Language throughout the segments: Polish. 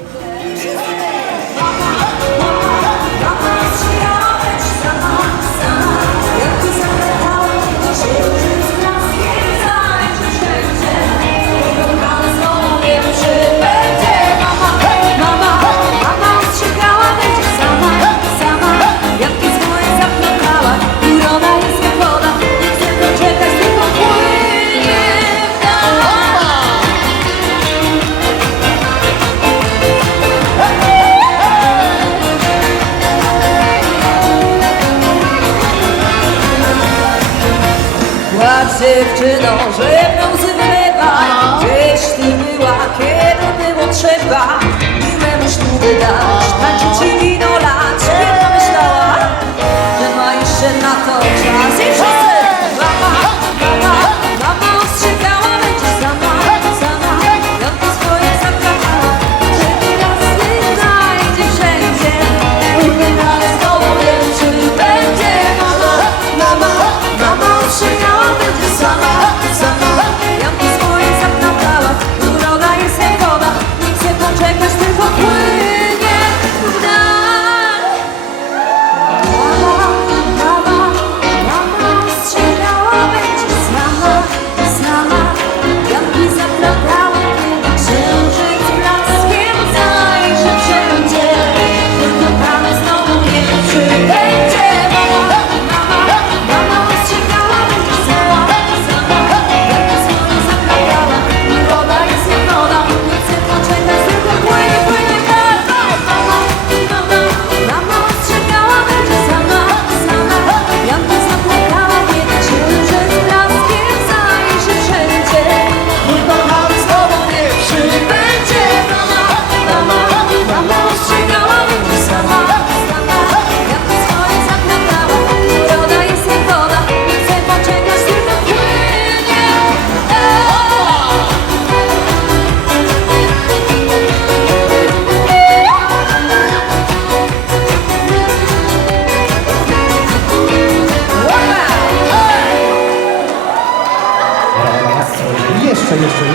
Yeah. Dziewczyno, że mną wylewa Gdzieś ty była, kiedy było trzeba Miłemu śluby dać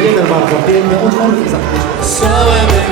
Jeden bardzo piękny i.